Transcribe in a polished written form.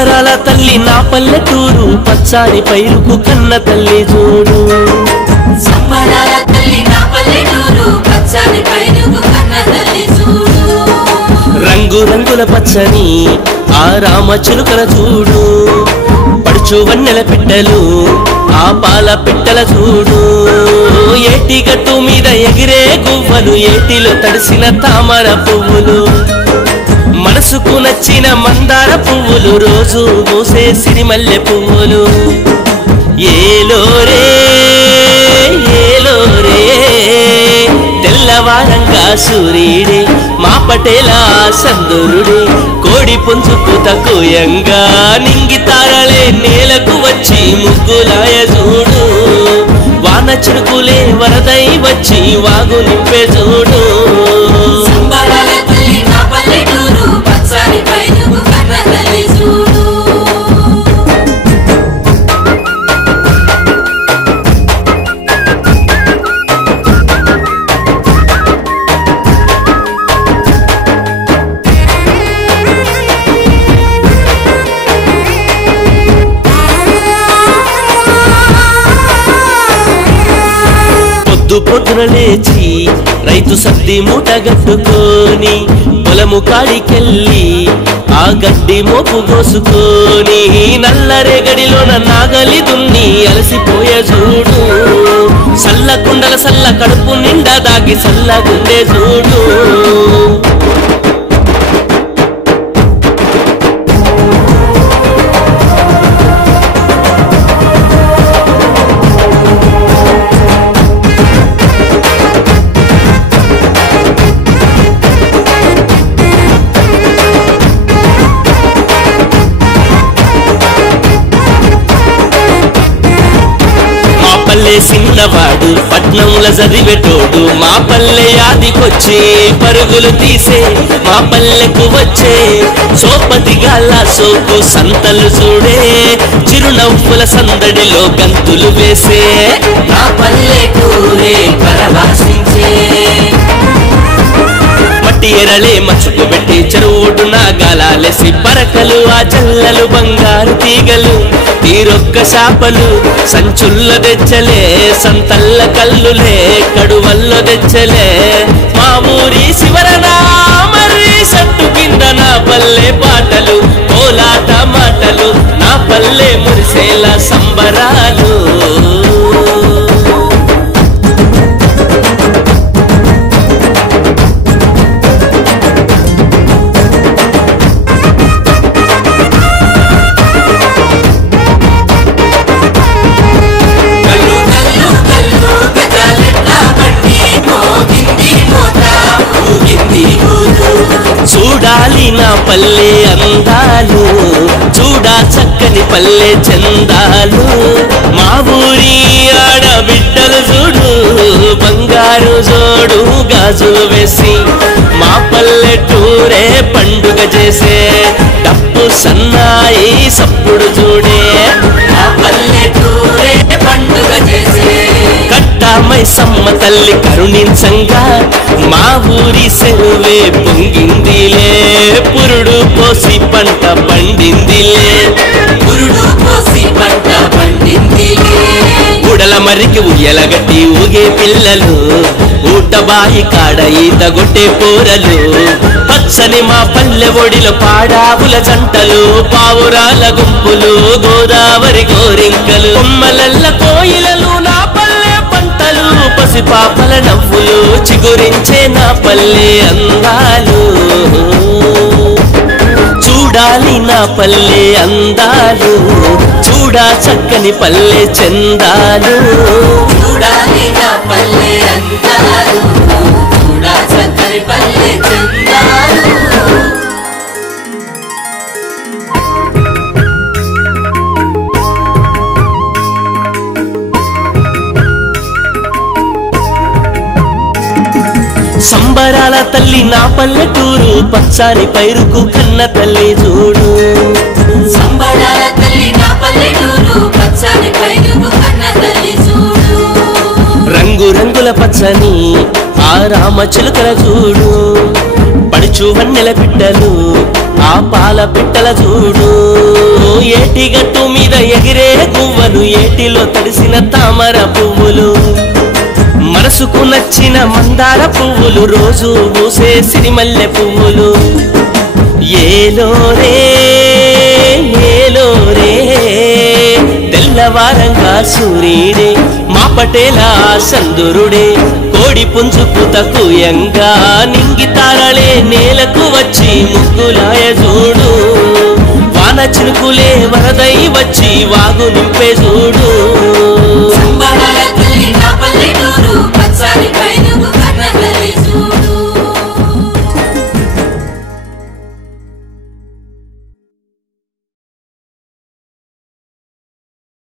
సంబరాల తల్లి నా పల్లెటూరు పచ్చాని పైరుకు కన్న తల్లి చూడు సంబరాల తల్లి నా పల్లెటూరు పచ్చాని పైరుకు కన్న తల్లి చూడు రంగు రంగుల పచ్చని ఆ రామ చిలుకల చూడు పడుచు వన్నెల పిట్టలు ఆ పాల పిట్టల చూడు ఏటి గట్టు మీద ఎగిరే గువ్వలు ఏటిలో తడిసిన తామర పువ్వులు మనసుకు నచ్చిన మందార పువ్వులు రోజు మూసే సిరిమల్లె పువ్వులు ఏలోరే ఏలోరే తెల్లవారంగా సూర్యుడే మా పటేల సందురుడే కోడి పుంజు పూత కోయంగా నింగి తారలే నేలకు వచ్చి ముగ్గులాయ చూడు వాన చినుకులే వరదై వచ్చి వాగు నింపే చూడు సంబరాల తల్లి నా పల్లెటూరు పచ్చాని పైరుకు కన్న తల్లి చూడు పొద్దున లేచి రైతు సద్ది మూట గట్టుకొని పొలము కాడికెళ్ళి ఆ గడ్డి మోపు కోసుకొని నల్లరేగడిలోన నాగలి దున్ని అలసిపోయే చూడు సల్ల కుండల సల్ల కడుపు నిండా దాగి సల్లగుండే చూడు పల్లె సిన్నవాడు పట్నంల చదివేటోడు మా పల్లె యాదికొచ్చి పరుగులు తీసే మా పల్లెకు వచ్చే సోపతి గాల సోకు సంతలు చూడే చిరునవ్వుల సందడిలో గంతులు వేసే నా పల్లెటూరే పరవశించే మట్టి ఎరలే మచ్చుకు పెట్టి చెరువుడు నాగాలేసి పరకలు ఆ జల్లలు బంగారు తీగలు తీరొక్క శాపలు సంచుల్లో తెచ్చలే సంతల్ల కల్లులే కడువల్లో తెచ్చలే మా ఊరి శివరనా మర్రి సట్టు కింద నా పల్లె పాటలు కోలాట మాటలు నా పల్లె మురిసేలా సంబరాలు చూడాలి నా పల్లె అందాలు చూడా చక్కని పల్లె చందాలు మా ఊరి ఆడబిడ్డలు చూడు బంగారు జోడు గాజులు వేసి మా పల్లెటూరే పండుగ చేసే డప్పు సన్నాయి సప్పుడు చూడే నా పల్లెటూరే పండుగ చేసే మైసమ్మ తల్లి కరుణించంగా మా ఊరి చెరువే పొంగిందిలే పురుడు పోసి పంట పండిందిలే పురుడు పోసి పంట పండిందిలే ఉడల మరికి ఉయ్యలగట్టి ఊగే పిల్లలు ఊటబాయి కాడ ఈత గొట్టే పోరలు పచ్చని మా పల్లె ఒడిలో పాడావుల జంటలు పావురాల గుంపులు గోదావరి గోరింకలు కొమ్మలల్ల కోయిలలు నా పసిపాపల నవ్వులు చిగురించే నా పల్లె అందాలు చూడాలి నా పల్లె అందాలు చూడా చక్కని పల్లె చందాలు చూడాలి నా పల్లె అందాలు చూడా చక్కని పల్లె చందాలు సంబరాల తల్లి నా పల్లెటూరు పచ్చాని పైరుకు కన్న తల్లి చూడు సంబరాల తల్లి నా పల్లెటూరు పచ్చాని పైరుకు కన్న తల్లి చూడు రంగు రంగుల పచ్చని ఆ రామ చిలుకల చూడు పడుచు వన్నెల పిట్టలు ఆ పాల పిట్టల చూడు ఏటిగట్టు మీద ఎగిరే గువ్వలు, ఏటిలో తడిసిన తామర పువ్వులు, మనసుకు నచ్చిన మందార పువ్వులు, రోజు పూసే సిరిమల్లె పువ్వులు. ఏలోరే ఏలోరే తెల్లవారంగా సూర్యుడే, మా పటేలా సందురుడే, కోడి పుంజు పుతకుయంగా నింగి తారలే నేలకు వచ్చి ముగ్గులాయ చూడు, వాన చినుకులే వరదై వచ్చి వాగు నింపే చూడు.